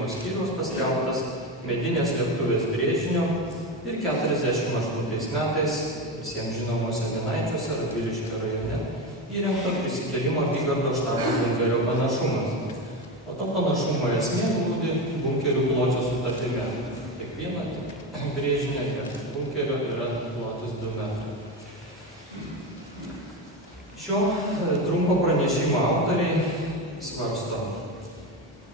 tyrimo skyriaus paskelbtas medinės slėptuvės brėžinio ir 48 metais visiems žinomose Minaičiuose, Radviliškio rajone, įrengto prisikėlimo apygardos štabo bunkerio panašumas. O to panašumo esmė glūdi bunkerių pločio sutapime. Kiekvieno brėžinio bunkerio yra plotis 2 metrai. Šio trumpo pranešimo autoriai svarsto: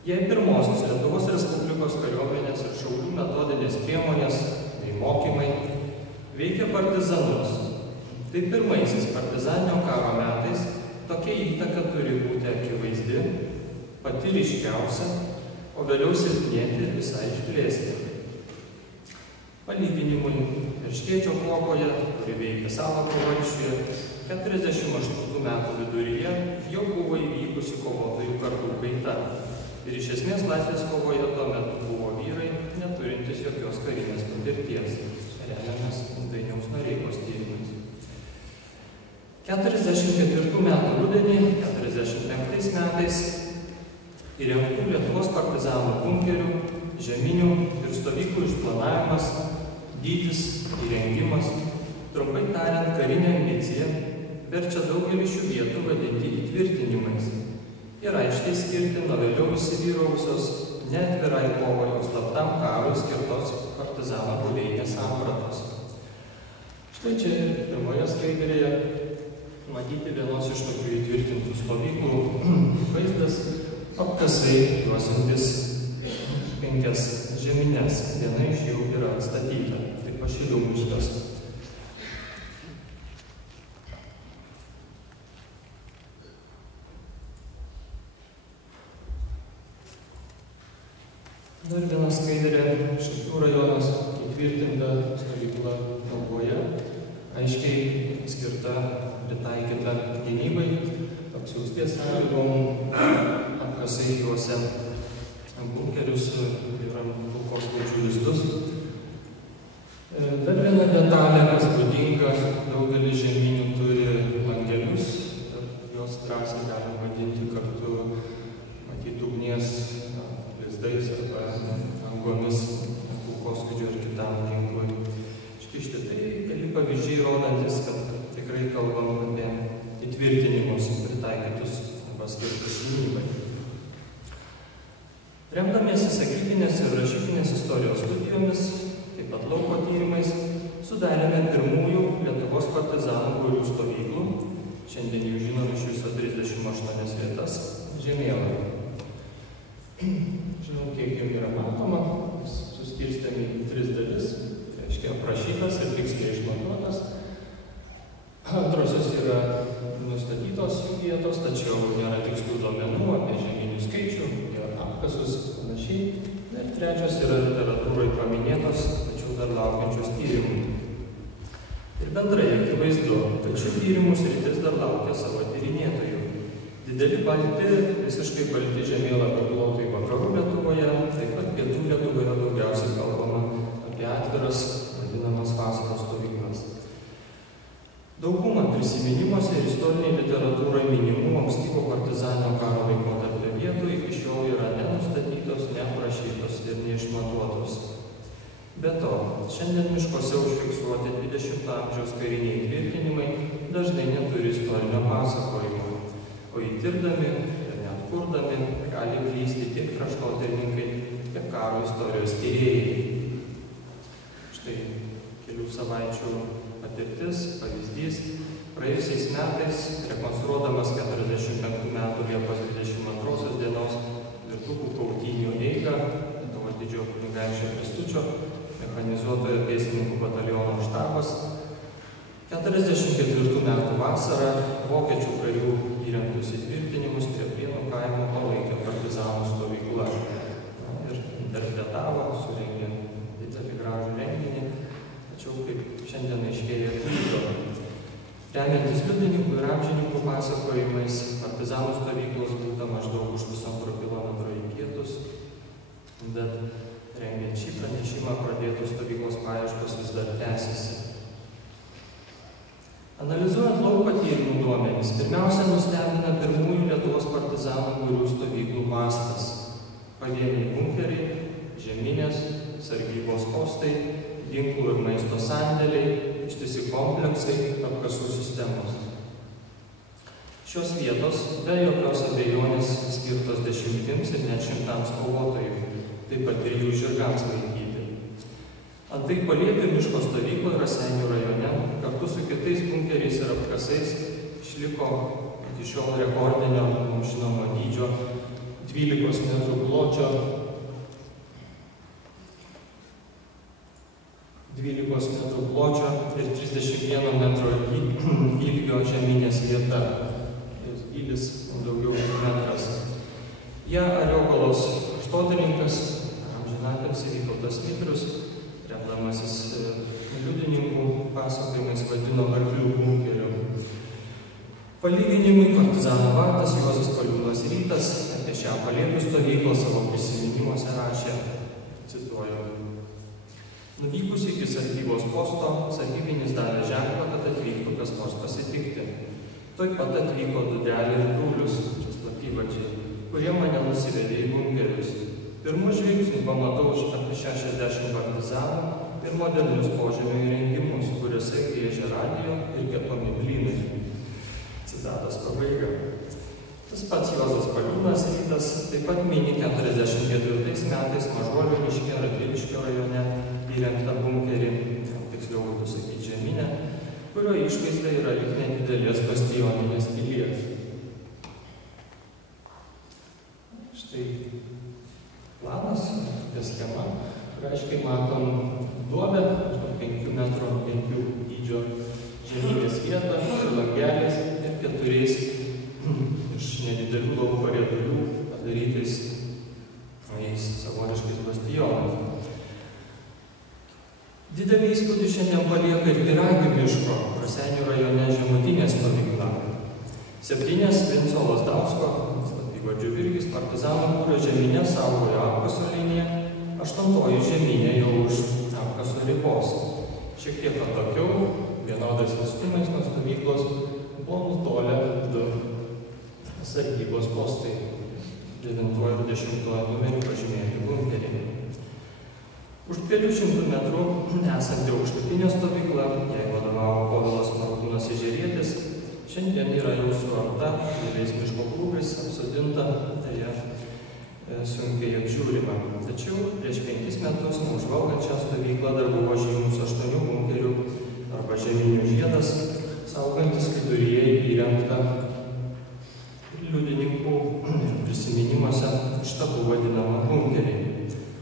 jei pirmosios Lietuvos Respublikos kariuomenės ir šaulių metodinės priemonės bei mokymai veikia partizanus, tai pirmaisiais partizaninio karo metais tokia įtaka turi būti akivaizdi, pati ryškiausia, o vėliau silpnėti ir visai išblėsti. Palyginimui, Erškėčio kuopoje, kuri veikia Salako valsčiuje, 48 metų viduryje jau buvo įvykusi kovotojų kartų kaita. Ir iš esmės laisvės kovoje tuo metu buvo vyrai, neturintys jokios karinės patirties, remiamės Dainiaus Noreikos tyrimais. 44 metų rudenį, 45 metais įrengtų Lietuvos partizanų bunkerių, žeminių ir stovyklų išplanavimas, dydis, įrengimas, trumpai tariant, karinė ambicija, verčia daugelį šių vietų vadinti įtvirtinimais ir aiškiai skirti nuo vėliau įsivyravusios neatvirai kovai, o slaptam karui skirtos partizanų buveinės sampratos. Štai čia ir pirmoje skaidrėje matyti vienos iš tokių įtvirtintų stovyklų vaizdas, apkasai juosantis 5 žemines. Viena iš jų yra atstatyta, tai Pašilių miškas. Dar viena skaidrė, Šakių rajonas, įtvirtinta stovykla Kalvoje, aiškiai skirta, pritaikyta gynybai, apsiausties sąlygom, apkasai juose bunkerius ir kulkosvaidžių lizdus. Dar viena detalė, kas būdinga, daugelis žeminių turi langelius, juos drąsiai galima vadinti kartu matyt ugnies lizdais arba angomis kulkosvaidžių ar kitam ginklui. Štai keli pavyzdžiai rodantis, kad tikrai kalbam apie įtvirtinimus pritaikytus arba skirtus gynybai. Remdamiesi sakytinės ir rašytinės istorijos studijomis, taip pat lauko tyrimais, sudarėme pirmųjų Lietuvos partizanų būrių stovyklų, šiandien jau žinom iš viso 38 vietas, žemėlapį. Žinau, kiek jums yra matoma, suskirstėme į 3 dalis, reiškia aprašytas ir tiksliai išmatuotas. Antrosios yra nustatytos jų vietos, tačiau nėra tikslių duomenų apie žeminių skaičių, ir apkasus panašiai. Ir trečios yra literatūrai paminėtos, tačiau dar laukiančios tyrimų. Ir bendrai akivaizdu, kad šių tyrimų sritis dar laukia savo tyrinėtojų. Dideli balti, visiškai balti žemėlapio plotai vakarų Lietuvoje, taip pat pietų Lietuvoje daugiausiai kalbama apie atviras, vadinamas vasaros stovyklas. Dauguma prisiminimuose ir istoriniai literatūrai minimų ankstyvo partizaninio karo laikotarpio vietų iki šiol yra nenustatytos, neaprašytos ir neišmatuotos. Be to, šiandien miškuose užfiksuoti 20 amžiaus kariniai įtvirtinimai dažnai neturi istorinio pasakojimo, o įtirdami ir net kurdami gali klysti tiek kraštotyrininkai, tiek karo istorijos tyrėjai. Štai kelių savaičių patirtis, pavyzdys. Praėjusiais metais, rekonstruodamas 45 metų Liepos 22 dienos Lietuvų kautynių eigą, Lietuvos didžiojo kunigaikščio Kęstučio mechanizuotojo pėstininkų bataliono štabas, 44 metų vasarą vokiečių karių įrengtus įtvirtinimus prie Prienų kaimo palaikė partizanų stovykla ir interpretavo, surengė didelį gražų renginį, tačiau kaip šiandien aiškėja klydo. Remiantis liudininkų ir amžininkų pasakojimais, partizanų stovyklos būta maždaug už 1,5 kilometro į pietus, bet rengiant šį pranešimą pradėtų stovyklos paieškos vis dar tęsiasi. Analizuojant lauko tyrimų duomenis, pirmiausia nustebina pirmųjų Lietuvos partizanų būrių stovyklų mastas. Pavieniai bunkeriai, žeminės, sargybos postai, ginklų ir maisto sandėliai, ištisi kompleksai, apkasų sistemos. Šios vietos be jokios abejonės skirtos dešimtims ir net šimtams kovotojų, taip pat ir jų žirgams laikyti. Antai Palėpių miško stovykloje Raseinių rajone kartu su kitais bunkeriais ir apkasais išliko iki šiol rekordinio, mums žinomo dydžio 12 metrų pločio 12 metrų pločio ir 31 metro ilgio žeminės vieta. Gylis daugiau metras. Ja Ariogalos štodininkas, amžinatilsį Vytautas Mitrius, remdamasis liudininkų pasakojimais vadino Arklių bunkeriu. Palyginimui partizanų vadas Juozas Paliūnas Rytas apie šią Palėpių stovyklą savo prisiminimuose rašė, cituoju: Nuvykus iki sargybos posto, sargybinis davė ženklą, kad atvyktų kas nors pasitikti. Tuoj pat atvyko Dudelė ir Brūlius, slapyvardžiai, kurie mane nusivedė į bunkerius. Pirmų žvilgsnių pamatau apie 60 partizanų ir modernius požemio įrengimus, kuriuose griežia radijo ir kepami blynai. Citatos pabaiga. Tas pats Juozas Paliūnas Rytas taip pat mini 44 metais Mažuolių miške Radviliškio rajone įrengtą bunkerį, tiksliau būtų sakyti žeminę, kurio išvaizda yra lyg nedidelės bastioninės pilies. Štai planas, tokia schema, kur aiškiai matom duobę, 5 metrų 5 dydžio žeminės vietą, su langeliais ir 4 iš nedidelių lauko riedulių padarytais savotiškais bastionais. Didelį įspūdį šiandien palieka ir Piragių miško, Raseinių rajone žemutinė stovykla. 7 Vinco Lazdausko, slapyvardžiu Virgis, partizanų būrio žeminė saugojo apkaso liniją, 8 žeminė jau už apkaso ribos. Šiek tiek atokiau, vienodais atstumais nuo stovyklos, buvo nutolę 2 sargybos postai, 9 ir 10 numerių pažymėti bunkeriai. Už 200 metrų esanti aukštutinė stovykla, jai vadovavo Povilas Markūnas Ežerietis, šiandien yra jau suarta, dideliais miško krūgais, apsodinta, tai sunkiai apžiūrima. Tačiau prieš 5 metus užvalgant šią stovyklą dar buvo žymus 8 bunkerių arba žeminių žiedas, saugantis viduryje įrengtą liudininkų prisiminimuose štabų vadinamą bunkerį,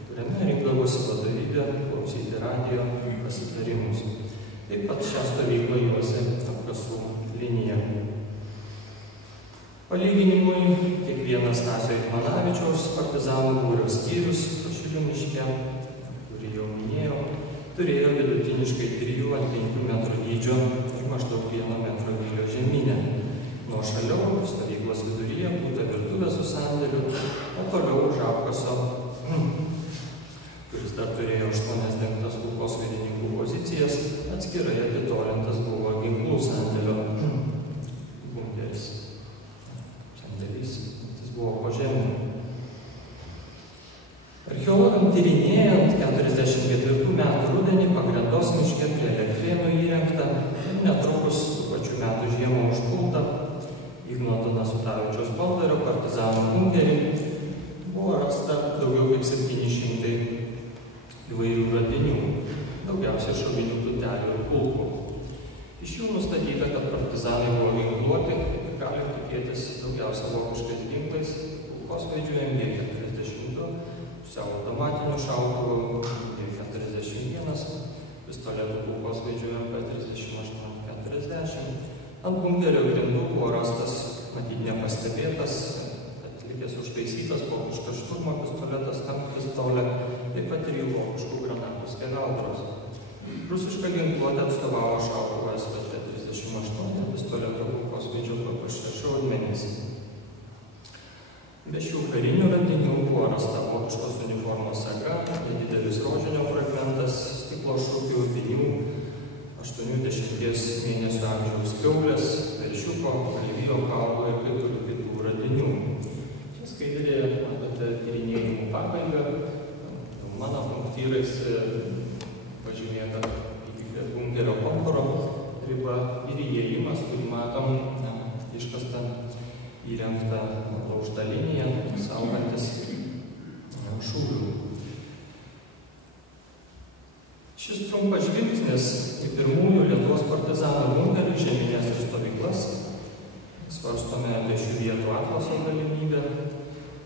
kuriame rinkdavosi vadovybė klausyti radijo pasitarimus. Taip pat šią stovyklą juosė apkasų linija. Palyginimui, kiekvienas Stasio Eitmanavičiaus partizanų būrio skyrius Pašilių miške, kurį jau minėjau, turėjo vidutiniškai 3 ant 5 metrų dydžio ir maždaug 1 metro gylio žeminę. Nuo šaliau stovyklos viduryje būta virtuvė su sandėliu, o toliau už apkaso, kuris dar turėjo 8 dengtas kulkosvaidininkų pozicijas, atskirai atitolintas buvo ginklų sandėlio bunkeris. Sandėlys, jis buvo po žemė. Archeologam tyrinėjant 44 metų rudenį Pagrendos miške prie Elektrėnų įrengtą ir netrukus tų pačių metų žiemą užpultą Ignoto Nasutavičiaus Baldario partizanų bunkerį buvo rasta daugiau kaip 700 įvairių radinių, daugiausiai šovinių tūtelių ir kulkų. Iš jų nustatyta, kad partizanai buvo ginkluoti ir gali tikėtis daugiausia vokiškais ginklais, kulkosvaidžių MG42, pusiau automatinių šautuvų MG41, pistoletų kulkosvaidžių MP38-40. Ant bunkerio grindų buvo rastas, matyt, nepastebėtas, atlikęs užtaisytas vokiškas šturmo pistoletas, pistolė, taip pat 3 vokiškų granatų skeveldros. Rusišką ginkluotę atstovavo šautuvo SVT-38 pistoleto kulkosvaidžio PP6 šaudmenys. Be šių karinių radinių buvo rasta vokiškos uniformos saga, nedidelis rožinio fragmentas, stiklo šukių, vinių, 80 mėnesių amžiaus kiaulės, veršiuko, galvijo kaulo ir kitų radinių. Čia skaidrė, matote, tyrinėjimų pabaigą. Mano punktyrais pažymėta bunkerio kontūro riba ir įėjimas, kurį matom iškastą įrengtą laužtą liniją, saugantis šūvių. Šis trumpas žvilgsnis į pirmųjų Lietuvos partizanų bunkerių, žemines ir stovyklas, svarstome apie šių vietų atlaso galimybę,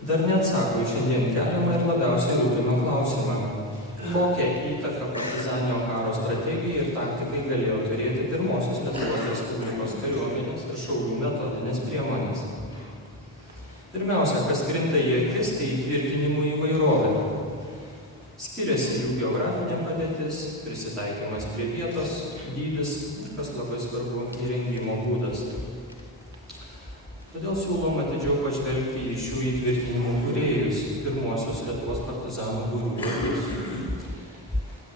dar neatsako į šiandien keliamą ir labiausiai rūpimą klausimą. Kokią įtaką partizaninio karo strategijai ir taktikai galėjo turėti pirmosios Lietuvos Respublikos kariuomenės ir šaulių metodinės priemonės? Pirmiausia, kas krinta į akis, tai įtvirtinimų įvairovė. Skiriasi jų geografinė padėtis, prisitaikymas prie vietos, dydis, kas labai svarbu, įrengimo būdas. Todėl siūlom atidžiau pažvelgti į šių įtvirtinimų kūrėjus, pirmuosius Lietuvos partizanų būrių karius.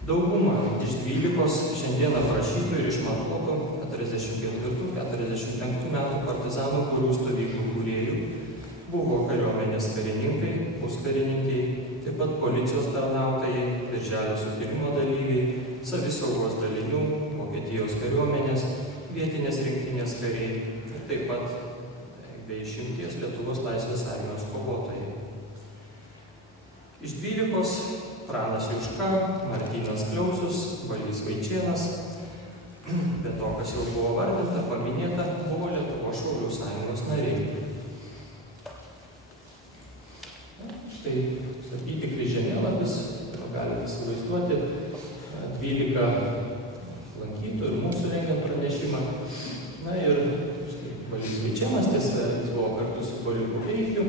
Dauguma iš 12 šiandien aprašytų ir išmatuotų 44-45 metų partizanų būrių stovyklų kūrėjų buvo kariuomenės karininkai, puskarininkai, taip pat policijos tarnautojai, Birželio sukilimo dalyviai, savisaugos dalinių, Vokietijos kariuomenės, vietinės rinktinės kariai ir taip pat be išimties Lietuvos laisvės armijos kovotojai. Iš 12 Pranas Juška, Martynas Kliausius, Balys Vaičėnas, be to, kas jau buvo vardinta, paminėta, buvo Lietuvos šaulių sąjungos nariai. Štai apytikris žemėlapis, galite įsivaizduoti, 12 lankytojų ir mūsų rengiant pranešimą. Na ir Balys Vaičėnas tiesa buvo kartu su Poliuku Veikiu,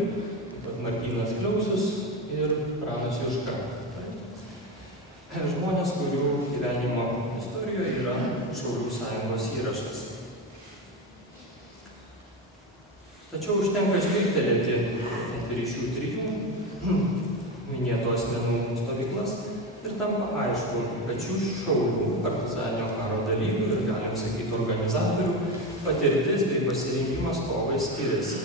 Martynas Kliausius ir Pranas Juška. Žmonės, kurių gyvenimo istorijoje yra Šaulių sąjungos įrašas. Tačiau užtenka žvilgtelėti ir iš šių trijų minėtų asmenų stovyklas ir tampa aišku, kad šių šaulių partizaninio karo dalyvių ir, galim sakyti, organizatorių patirtis bei pasirinkimas kovai skiriasi.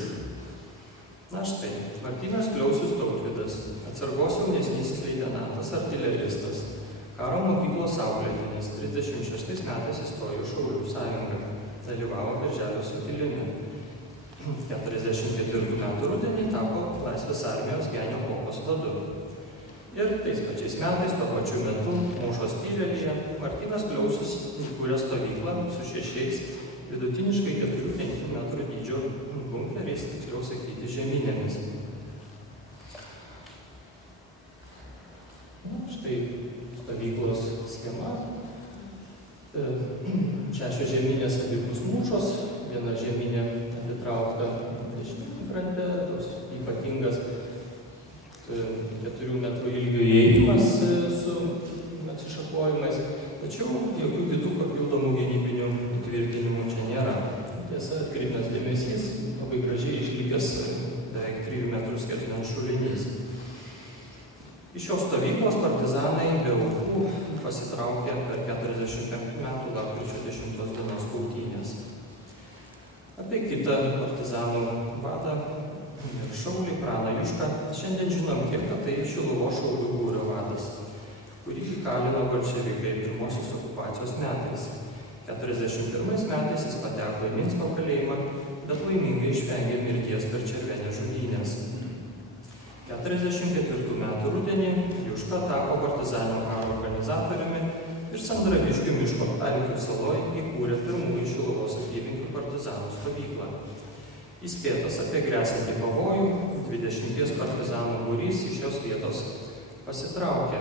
Na štai, Martynas Kliausius Tautvydas, atsargos jaunesnysis leitenantas, artileristas, karo mokyklos auklėtinis, 36 metais įstojo Šaulių sąjungą, dalyvavo Birželio sukilime. 44 metų rudenį tapo Laisvės armijos Genio kuopos vadu. Ir tais pačiais metais, tuo pačiu metu, Mūšos Pylėlyje, Martynas Kliausius įkūrė stovyklą su 6 vidutiniškai 4-5 metrų dydžio bunkeriais, tiksliau sakyti, žeminėmis. Štai stovyklos schema. 6 žeminės abipus mūšos, viena žeminė atitraukta dešinį krante, toks ypatingas 4 metrų ilgio įėjimas su atsišakojimais, tačiau jokių kitų papildomų gynybinių įtvirtinimų čia nėra. Tiesa, atkreiptinas dėmesys, labai gražiai išlikęs beveik 3 metrų skersmens šulinys. Iš šios stovyklos partizanai be aukų pasitraukė per 45 metų lapkričio 10 dienos kautynės. Apie kitą partizanų vadą ir šaulį Praną Jušką šiandien žinom kiek, kad tai Šiluvos šaulių būrio vadas, kurį įkalino bolševikai pirmosios okupacijos metais. 41 metais jis pateko į Minsko kalėjimą, bet laimingai išvengė mirties per Červenės žudynės. 44 metų rudenį Juška tapo partizaninio karo organizatoriumi ir Sandraviškių miško Pelkių saloj įkūrė pirmųjų Šiluvos apylinkių partizanų stovyklą. Įspėtas apie gresiantį pavojų, 20 partizanų būrys iš šios vietos pasitraukė.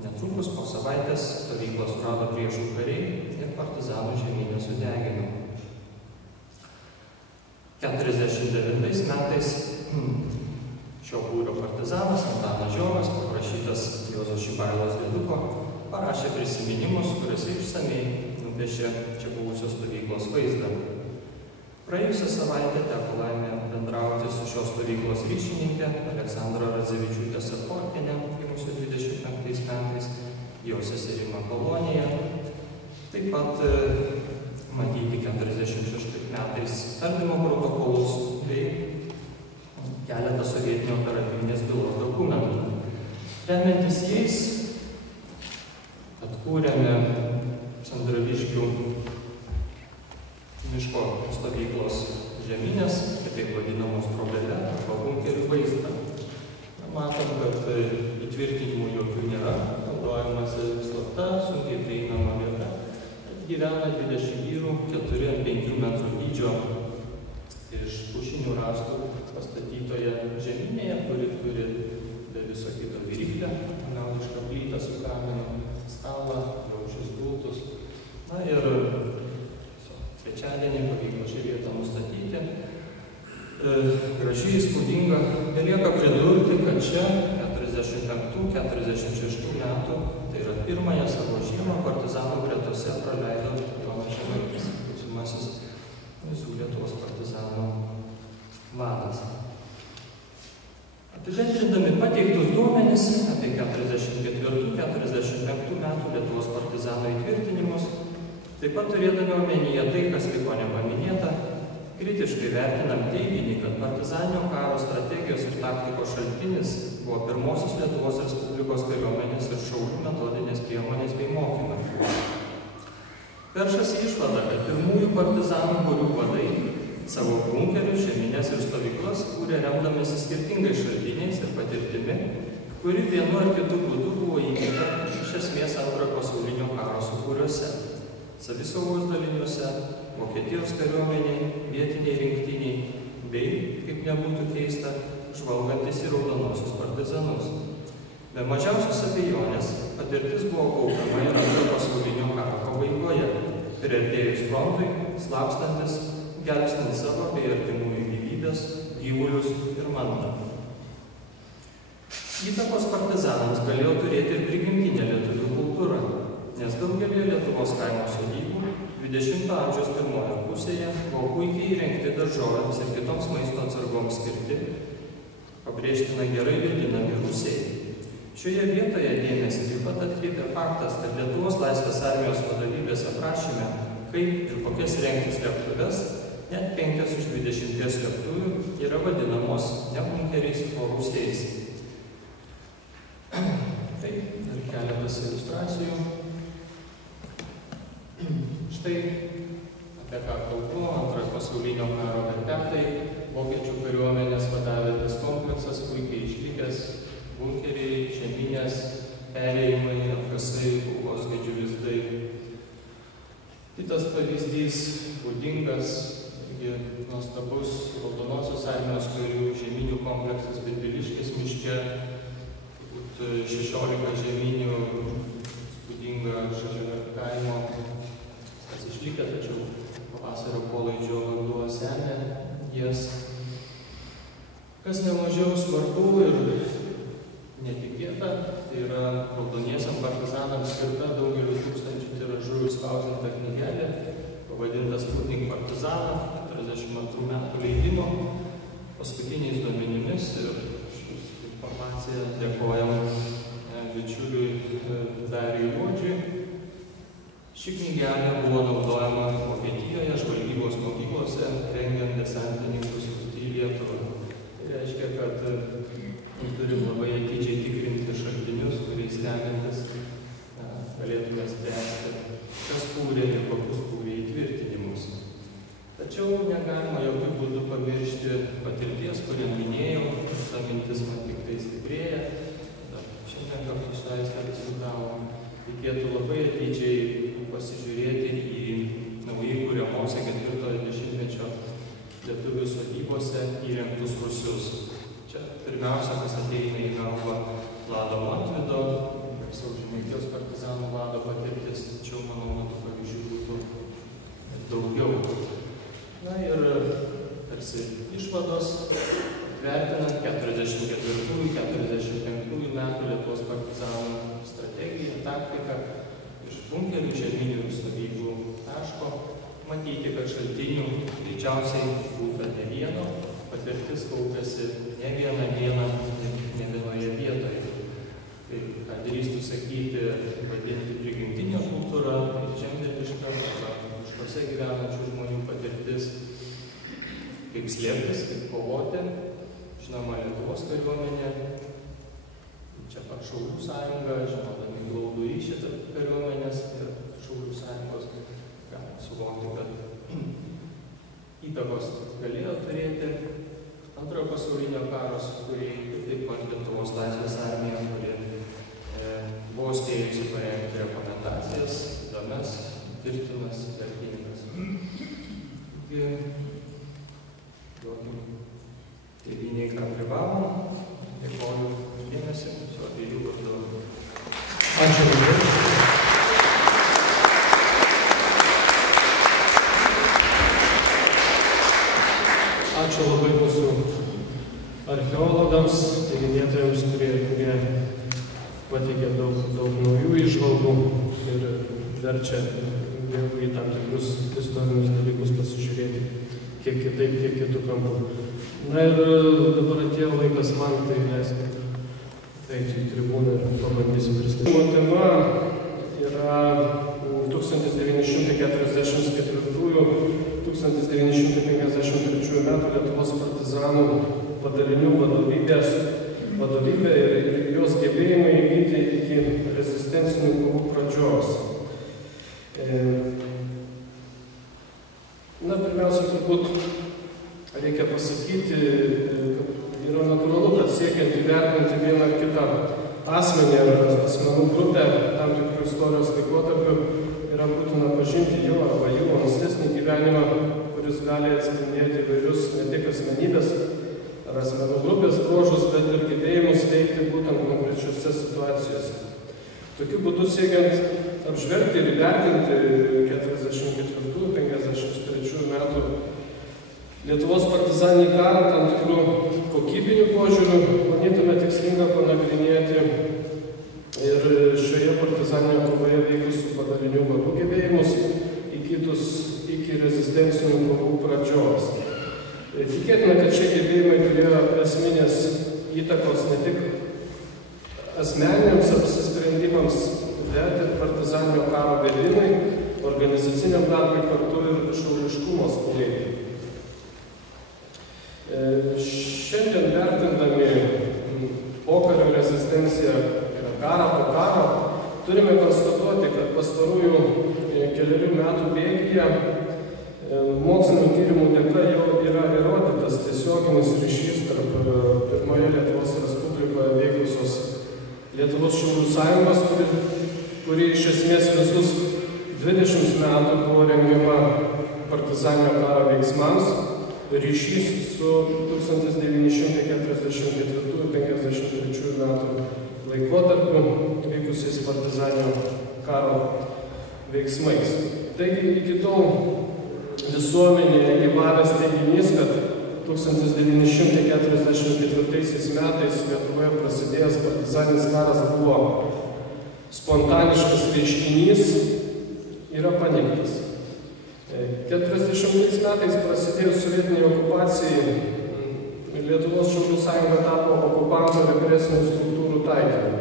Netrukus po savaitės stovyklą surado priešų kariai ir partizanų žemynę sudegino. 49 metais šio būrio partizanas Antanas Žiovas, paprašytas Juozo Šibailos dėduko, parašė prisiminimus, kuriuose išsamiai nupiešė čia buvusios stovyklos vaizdą. Praėjusią savaitę teko laimė bendrauti su šios stovyklos ryšininkė Aleksandra Radzevičiūtė Saportienė, gimusi 25 metais, jo seserima Kolonija. Taip pat matyti 46 metais tardymo protokolus bei keletą sovietinio operatyvinės bylos dokumentų. Remiantis jais, atkūrėme Sandraviškių miško stovyklos žeminės, kitaip vadinamos trobele arba bunkerių vaizdą. Matom, kad įtvirtinimų jokių nėra, naudojamasi slapta, sunkiai prieinama vieta. Gyvena 20 vyrų, 4 ant 5 metrų dydžio iš pušinių rąstų pastatytoje žeminėje, kuri turi be viso kito viryklę, liaudišką plytą su kamenu, stalą, jaučius gultus. Na ir trečiadienį pavyko šią vietą nustatyti. Gražiai įspūdinga. Belieka pridurti, kad čia 45-46 metų, tai yra pirmąją savo žiemą, partizanų gretose praleido Jonas Žemaitis, būsimasis visų Lietuvos partizanų vadas. Apibendrindami pateiktus duomenis apie 44-45 metų Lietuvos partizanų įtvirtinimus, taip pat turėdami omenyje tai, kas liko nepaminėta, kritiškai vertinam teiginį, kad partizaninio karo strategijos ir taktikos šaltinis buvo pirmosios Lietuvos Respublikos kariuomenės ir šaulių metodinės priemonės bei mokymai. Peršasi išvada, kad pirmųjų partizanų būrių vadai savo bunkerius, žeminės ir stovyklas kūrė remdamėsi skirtingais šaltiniais ir patirtimi, kuri vienu ar kitu būdu buvo įgyta iš esmės Antrojo pasaulinio karo sūkuriuose, savisaugos daliniuose, Vokietijos kariuomeniai, vietiniai rinktiniai bei, kaip nebūtų keista, žvalgantis į raudonosius partizanus. Be mažiausios abejonės patirtis buvo kaupiama ir Antrojo pasaulinio karo pabaigoje, priartėjus frontui, slapstantis, gelbstant savo bei artimųjų gyvybės, gyvulius ir mantą. Įtakos partizanams galėjo turėti ir prigimtinė lietuvių kultūra, nes daugelį Lietuvos kaimo sodybų 20 amžiaus pirmoje pusėje buvo puikiai įrengti daržovėms ir kitoms maisto atsargoms skirti, pabrėžtina gerai vėdinami rūsiai. Šioje vietoje dėmesį taip pat atkreipia faktas, kad Lietuvos laisvės armijos vadovybės aprašyme, kaip ir kokias rengti slėptuves, net 5 iš 20 slėptuvių yra vadinamos ne bunkeriais, o rūsiais. Tai dar keletas iliustracijų. Štai apie ką kalbu, Antrojo pasaulinio karo verpetai, vokiečių kariuomenės vadavietės kompleksas, puikiai išlikęs, bunkeriai, žeminės, perėjimai, apkasai, kulkos gaidžių lizdai. Kitas pavyzdys, būdingas, nuostabus Raudonosios armijos karių žeminių kompleksas Bedviliškės miške, 16 žeminių, būdinga Žaželio kaimo, kas išlikę, tačiau pavasario polaidžio vanduo semia jas. Kas nemažiau svarbu ir netikėta, tai yra raudoniesiam partizanams skirta daugelių tūkstančių tiražų išspausdinta knygelė, pavadinta Sputnik partizaną, 42 metų leidimo, paskutiniais duomenimis ir informaciją dėkojam bičiuliui Dariui Juodžiui. Ši knygelė buvo naudojama Vokietijoje, žvalgybos mokyklose, rengiant desantininkus į Lietuvą. Tai reiškia, kad turim labai atidžiai tikrinti šaltinius, kuriais remiantis galėtume spręsti, kas kūrė ir kokius kūrė įtvirtinimus. Tačiau negalima jokių būdų pamiršti patirties, kurią minėjau, ta mintis man tik tai stiprėja. Šiandien kartu su Aiste diskutavom, reikėtų labai atidžiai pasižiūrėti į naujai kuriamose 4-ojo dešimtmečio lietuvių sodybose įrengtus rūsius. Čia pirmiausia, kas ateina į galvą Vlado Montvydo, garsaus Žemaitijos partizanų vado patirtis, tačiau manau, tų pavyzdžių būtų daugiau. Na ir tarsi išvados, vertinant 44-45 metų Lietuvos partizanų strategiją, taktiką, iš bunkerių, žeminių ir stovyklų taško, matyti, kad šaltinių greičiausiai būta ne vieno, patirtis kaupėsi ne vieną dieną, ne vienoje vietoje. Tai, ką drįstų sakyti, vadinti prigimtinė kultūra, žemdirbiška, miškuose gyvenančių žmonių patirtis, kaip slėptis, kaip kovoti, žinoma, Lietuvos kariuomenė, čia pat Šaulių sąjunga, žinodami glaudų ryšį tarp kariuomenės ir Šaulių sąjungos, galime suvokti, kad įtakos galėjo turėti Antrojo pasaulinio karo sukūrėjai ir taip pat Lietuvos laisvės armija, kuri buvo spėjusi parengti rekomendacijas, įdomias, tvirtinas, vertybines. Duokim tėvynei, ką privalom. Dėkoju už dėmesį, su abiejų vardu. Ačiū labai. Ačiū labai mūsų archeologams, tyrinėtojams, kurie pateikė daug naujų įžvalgų ir verčia vėl į tam tikrus istorinius dalykus pasižiūrėti kiek kitaip, kiek kitų kampų. Na ir dabar atėjo laikas man, tai leisti eiti į tribūną ir pabandysiu pristatyti. Tema yra 1944–1953 metų Lietuvos partizanų padalinių vadovybė ir jos gebėjimai įvykti iki rezistencinių kovų pradžios. Na, pirmiausia, turbūt reikia pasakyti, kad yra natūralu, kad siekiant įvertinti vieną ar kitą asmenį ar asmenų grupę tam tikrų istorijos laikotarpių yra būtina pažinti jo arba jų ankstesnį gyvenimą, kuris gali atspindėti įvairius ne tik asmenybės ar asmenų grupės bruožus, bet ir gebėjimus veikti būtent konkrečiose situacijose. Tokiu būdu siekiant apžvelgti ir įvertinti 44–53 metų Lietuvos partizaninį karą tam tikrų kokybinių požiūrių, manytume tikslinga panagrinėti ir šioje partizaninėje kovoje veikusių padalinių vadų gebėjimus iki rezistencinių kovų pradžios. Tikėtina, kad šie gebėjimai turėjo esminės įtakos ne tik asmeniniams apsisprendimams, bet ir partizaninio karo vedimui, organizaciniam darbui kartu ir šauliškumo skolėjimui. Šiandien vertindami pokario rezistenciją karą po karo, turime konstatuoti, kad pastarųjų kelerių metų bėgyje mokslinių tyrimų dėka jau yra įrodytas tiesioginis ryšys tarp pirmoje Lietuvos Respublikoje veikusios Lietuvos Šaulių sąjungos, kuri iš esmės visus 20 metų buvo rengiama partizaninio karo veiksmams, ryšys su 1944–1953 metų laikotarpiu vykusiais partizaninio karo veiksmais. Taigi iki tol visuomenėje gyvavęs teiginys, kad 1944 metais Lietuvoje prasidėjęs partizaninis karas buvo spontaniškas reiškinys, yra paneigtas. 40 metais prasidėjus sovietiniai okupacijai, Lietuvos Šaulių sąjunga tapo okupanto represinių struktūrų taikiniu.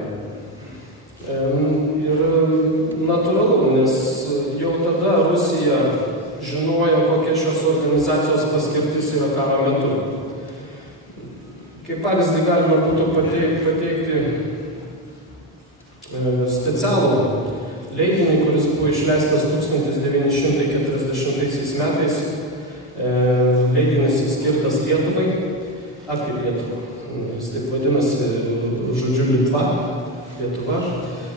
Ir natūralu, nes jau tada Rusija žinojo, kokia šios organizacijos paskirtis yra karo metu. Kaip pavyzdį galima būtų pateikti specialų leidinį, kuris buvo išleistas 1940 metais. Leidinys skirtas Lietuvai, apie Lietuvą. Jis taip vadinasi, žodžiu, Lietuva.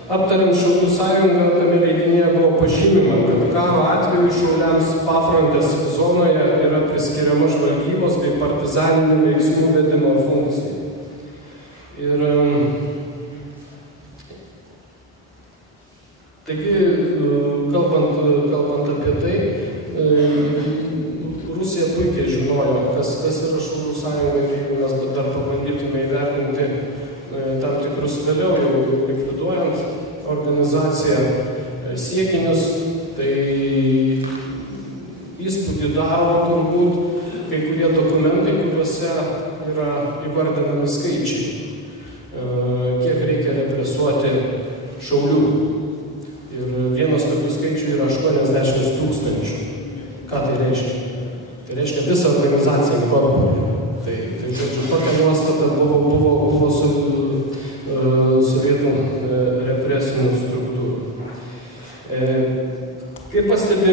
Aptariant Šaulių sąjungą, tame leidinyje buvo pažymima, kad karo atveju šauliams pafrontės zonoje yra priskiriama žvalgybos bei partizaninių veiksmų vedimo funkcija. Ir taigi, kalbant apie tai, Rusija puikiai žinojo, kas yra Šaulių sąjunga, jeigu mes dar pabandytume įvertinti tam tikrus vėliau jau likviduojant organizaciją siekinius, tai įspūdį daro turbūt kai kurie dokumentai, kuriuose yra įvardinami skaičiai, kiek reikia represuoti šaulių. Ir vienas tokių skaičių yra 80 000. Ką tai reiškia? Tai reiškia visą organizaciją inkorporuoti. Tai žodžiu, tokia nuostata buvo sovietų represinių struktūrų. Kaip pastebi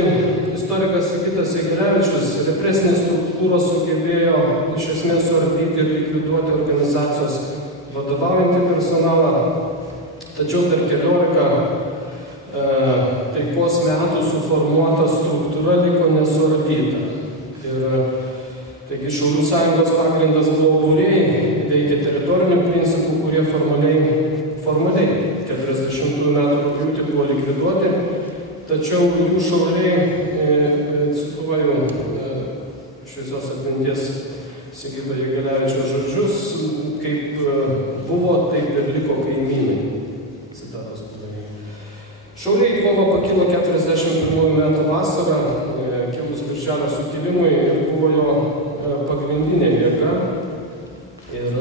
istorikas Sigitas Egilevičius, represinės struktūros sugebėjo iš esmės suardyti ir likviduoti organizacijos vadovaujantį personalą, tačiau dar 14 taikos metų suformuota struktūra liko nesuardyta. Ir taigi Šaulių sąjungos pagrindas buvo būriai, veikė teritorinių principų, kurie formaliai 40 metų rugpjūtį buvo likviduoti, tačiau jų šauliai, cituoju šviesios atminties Sigito Egilevičiaus žodžius, kaip buvo, taip ir liko kaimynai. Citatos pavadinimas. Šauliai į kovą pakilo 41 metų vasarą, kilus Birželio sukilimui, ir buvo jo pagrindinė jėga. Ir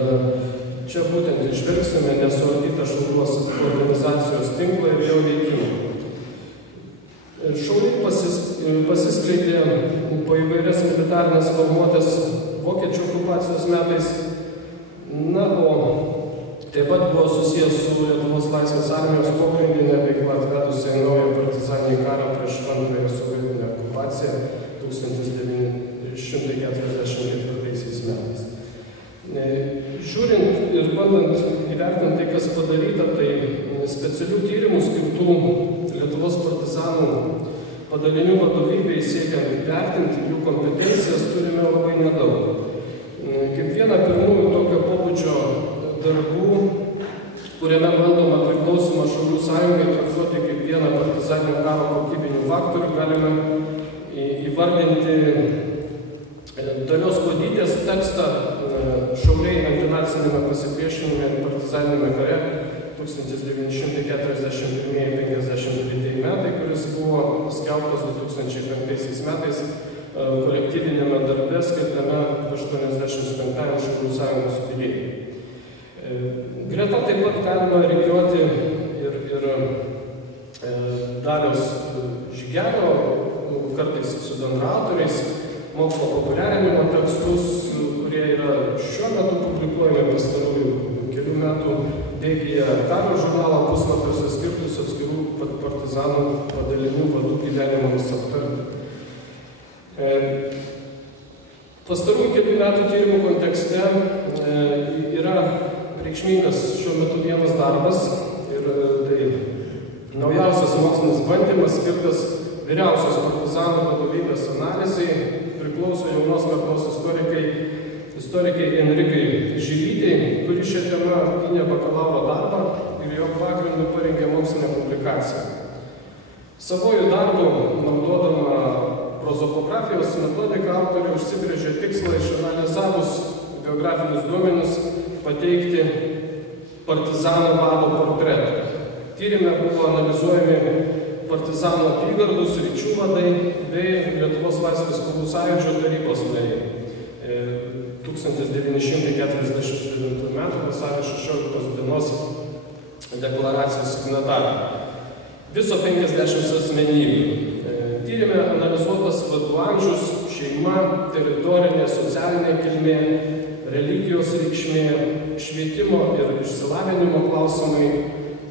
čia būtent išvelgsime nesuardytą šaulių organizacijos tinklą ir jo veikimą. Šauliai pasiskleidė po įvairias militarinės formuotės vokiečių okupacijos metais, na, o taip pat buvo susijęs su Lietuvos laisvės armijos pogrindinė veikla atvedusi į naują partizaninį karą prieš antrąją sovietinę okupaciją 1944 metais. Žiūrint ir bandant įvertinti, kas padaryta, tai specialių tyrimų skirtų Lietuvos partizanų padalinių vadovybei siekiant vertinti jų kompetencijas turime labai nedaug. Kaip vieną pirmųjų tokio pobūdžio darbų, kuriame bandoma priklausymą Šaulių sąjungai traktuoti kaip vieną partizaninio karo kokybinių faktorių, galime įvardinti Dalios Kuodytės tekstą Šauliai antinacinėme pasipriešinime ir partizaninėme kare 1941–1953 metai, kuris buvo skelbtas 2005 metais kolektyvinėme darbe skirtame 85-ąjam Šaulių sąjungos jubiliejui. Greta taip pat galima rikiuoti ir Dalios Žygelio, kartais su bendraautoriais, mokslo populiarinimo tekstus, kurie yra šiuo metu publikuojami pastarųjų kelių metų bėgyje Karo žurnalo puslapiuose skirtus atskirų partizanų padalinių vadų gyvenimams aptarti. Pastarųjų kelių metų tyrimų kontekste yra reikšmingas šiuo metu vienas darbas ir tai naujausias mokslinis bandymas skirtas vyriausios partizanų vadovybės analizai, priklauso jaunos kartos istorikai Enrikai Žilytei, kuri šią temą apgynė bakalauro darbą ir jo pagrindu parengė mokslinę publikaciją. Savojų darbų, naudodama prozopografijos metodiką, autorė užsibrėžė tikslą išanalizavus biografinius duomenis pateikti partizanų vado portretą. Tyrime buvo analizuojami partizanų apygardų, sričių vadai bei Lietuvos laisvės kovų sąjūdžio tarybos nariai. 1949 m. vasario 16 dienos deklaracijos signatarai. Viso 50 asmenybių. Tyrime analizuotas vadų amžius, šeima, teritorinė, socialinė kilmė, religijos reikšmė, švietimo ir išsilavinimo klausimai,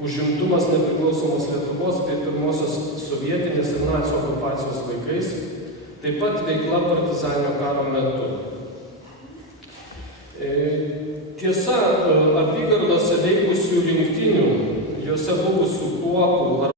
užimtumas nepriklausomos Lietuvos bei pirmosios sovietinės ir nacių okupacijos laikais, taip pat veikla partizaninio karo metu. Tiesa, apygardose veikusių rinktinių, juose buvusių kuopų